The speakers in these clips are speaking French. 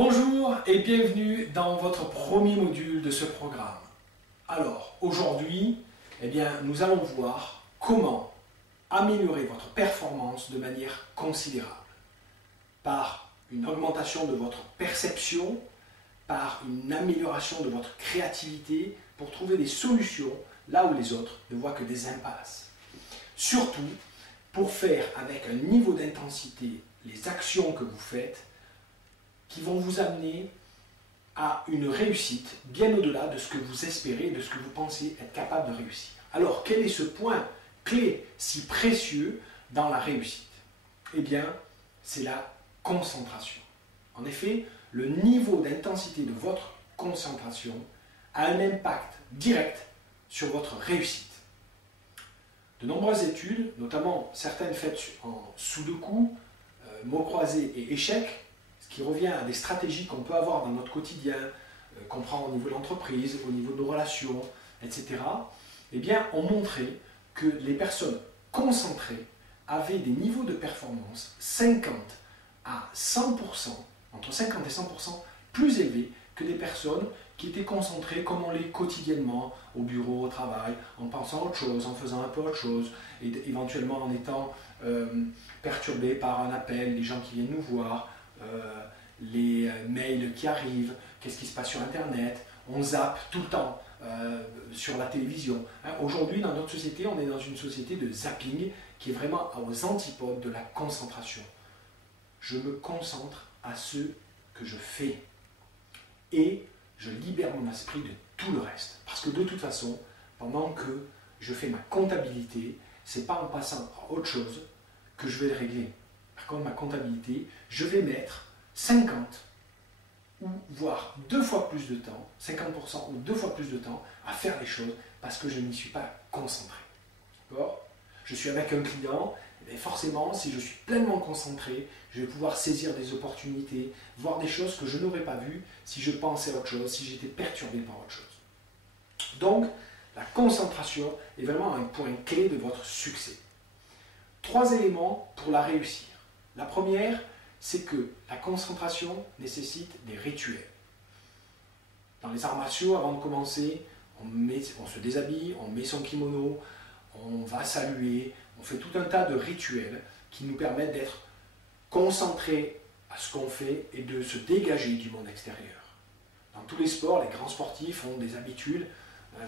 Bonjour et bienvenue dans votre premier module de ce programme. Alors, aujourd'hui, nous allons voir comment améliorer votre performance de manière considérable par une augmentation de votre perception, par une amélioration de votre créativité pour trouver des solutions là où les autres ne voient que des impasses. Surtout, pour faire avec un niveau d'intensité les actions que vous faites qui vont vous amener à une réussite bien au-delà de ce que vous espérez, de ce que vous pensez être capable de réussir. Alors, quel est ce point clé si précieux dans la réussite? Eh bien, c'est la concentration. En effet, le niveau d'intensité de votre concentration a un impact direct sur votre réussite. De nombreuses études, notamment certaines faites en sudoku, mots croisés et échecs, ce qui revient à des stratégies qu'on peut avoir dans notre quotidien, qu'on prend au niveau de l'entreprise, au niveau de nos relations, etc., ont montré que les personnes concentrées avaient des niveaux de performance 50 à 100%, entre 50 et 100% plus élevés que des personnes qui étaient concentrées comme on l'est quotidiennement, au bureau, au travail, en pensant à autre chose, en faisant un peu autre chose, et éventuellement en étant perturbés par un appel, les gens qui viennent nous voir, les mails qui arrivent, qu'est-ce qui se passe sur Internet, on zappe tout le temps sur la télévision. Aujourd'hui, dans notre société, on est dans une société de zapping qui est vraiment aux antipodes de la concentration. Je me concentre à ce que je fais et je libère mon esprit de tout le reste. Parce que de toute façon, pendant que je fais ma comptabilité, c'est pas en passant à autre chose que je vais le régler. Par contre, ma comptabilité, je vais mettre 50 ou voire 2 fois plus de temps, 50% ou 2 fois plus de temps à faire les choses parce que je n'y suis pas concentré. D'accord ? Je suis avec un client, et forcément, si je suis pleinement concentré, je vais pouvoir saisir des opportunités, voir des choses que je n'aurais pas vues si je pensais à autre chose, si j'étais perturbé par autre chose. Donc, la concentration est vraiment un point clé de votre succès. 3 éléments pour la réussir. La première, c'est que la concentration nécessite des rituels. Dans les arts martiaux, avant de commencer, on se déshabille, on met son kimono, on va saluer, on fait tout un tas de rituels qui nous permettent d'être concentrés à ce qu'on fait et de se dégager du monde extérieur. Dans tous les sports, les grands sportifs ont des habitudes. Vous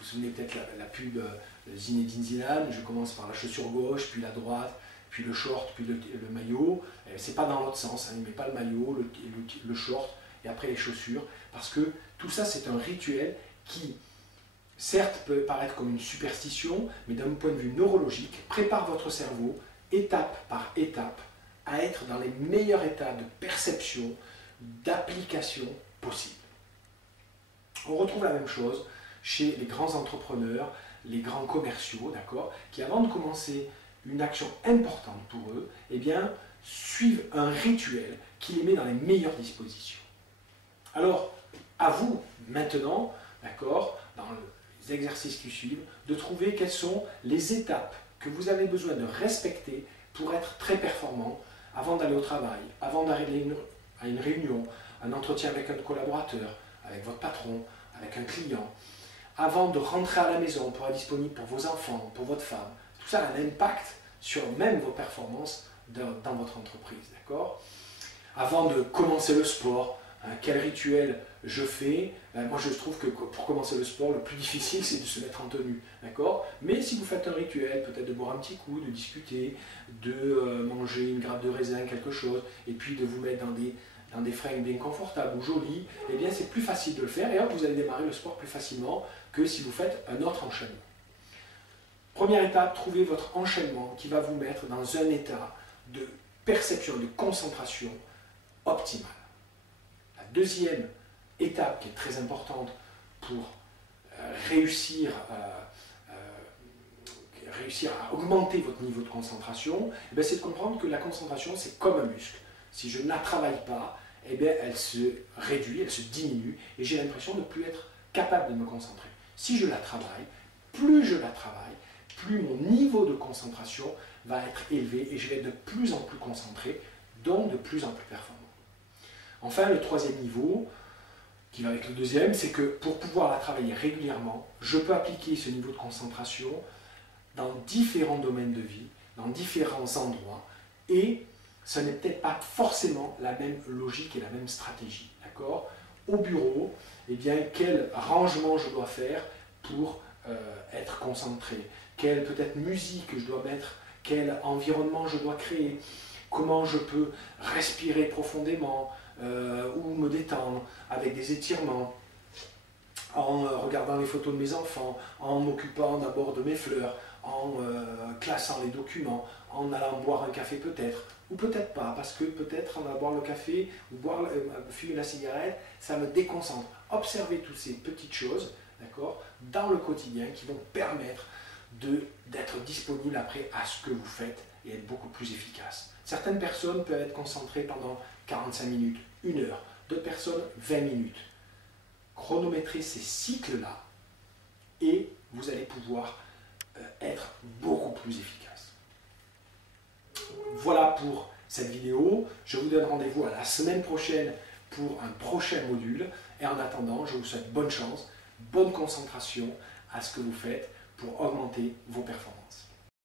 vous souvenez peut-être la pub de Zinedine Zidane, je commence par la chaussure gauche, puis la droite, puis le short, puis le maillot. C'est pas dans l'autre sens, il ne met pas le maillot, le short, et après les chaussures, parce que tout ça c'est un rituel qui, certes peut paraître comme une superstition, mais d'un point de vue neurologique, prépare votre cerveau, étape par étape, à être dans les meilleurs états de perception, d'application possible. On retrouve la même chose chez les grands entrepreneurs, les grands commerciaux, d'accord, qui avant de commencer une action importante pour eux, suivent un rituel qui les met dans les meilleures dispositions. Alors, à vous, maintenant, d'accord, dans les exercices qui suivent, de trouver quelles sont les étapes que vous avez besoin de respecter pour être très performant avant d'aller au travail, avant d'aller à une réunion, un entretien avec un collaborateur, avec votre patron, avec un client, avant de rentrer à la maison pour être disponible pour vos enfants, pour votre femme. Tout ça a un impact sur même vos performances dans votre entreprise, d'accord ? Avant de commencer le sport, quel rituel je fais? Moi je trouve que pour commencer le sport, le plus difficile c'est de se mettre en tenue, d'accord? Mais si vous faites un rituel, peut-être de boire un petit coup, de discuter, de manger une grappe de raisin, quelque chose, et puis de vous mettre dans des fringues bien confortables ou jolies, c'est plus facile de le faire et hop, vous allez démarrer le sport plus facilement que si vous faites un autre enchaînement. Première étape, trouvez votre enchaînement qui va vous mettre dans un état de perception, de concentration optimale. La deuxième étape qui est très importante pour réussir à augmenter votre niveau de concentration, c'est de comprendre que la concentration c'est comme un muscle. Si je ne la travaille pas, elle se réduit, elle se diminue et j'ai l'impression de ne plus être capable de me concentrer. Si je la travaille, plus je la travaille, plus mon niveau de concentration va être élevé et je vais être de plus en plus concentré, donc de plus en plus performant. Enfin, le troisième niveau, qui va avec le deuxième, c'est que pour pouvoir la travailler régulièrement, je peux appliquer ce niveau de concentration dans différents domaines de vie, dans différents endroits, et ce n'est peut-être pas forcément la même logique et la même stratégie. D'accord ? Au bureau, eh bien, quel rangement je dois faire pour être concentré, quelle peut-être musique je dois mettre, quel environnement je dois créer, comment je peux respirer profondément ou me détendre avec des étirements, en regardant les photos de mes enfants, en m'occupant d'abord de mes fleurs, en classant les documents, en allant boire un café peut-être, ou peut-être pas, parce que peut-être en allant boire le café ou fumer la cigarette, ça me déconcentre. Observez toutes ces petites choses, d'accord, dans le quotidien qui vont permettre d'être disponible après à ce que vous faites et être beaucoup plus efficace. Certaines personnes peuvent être concentrées pendant 45 minutes, 1 heure, d'autres personnes 20 minutes. Chronométrer ces cycles-là et vous allez pouvoir être beaucoup plus efficace. Voilà pour cette vidéo. Je vous donne rendez-vous à la semaine prochaine pour un prochain module. Et en attendant, je vous souhaite bonne chance, bonne concentration à ce que vous faites pour augmenter vos performances.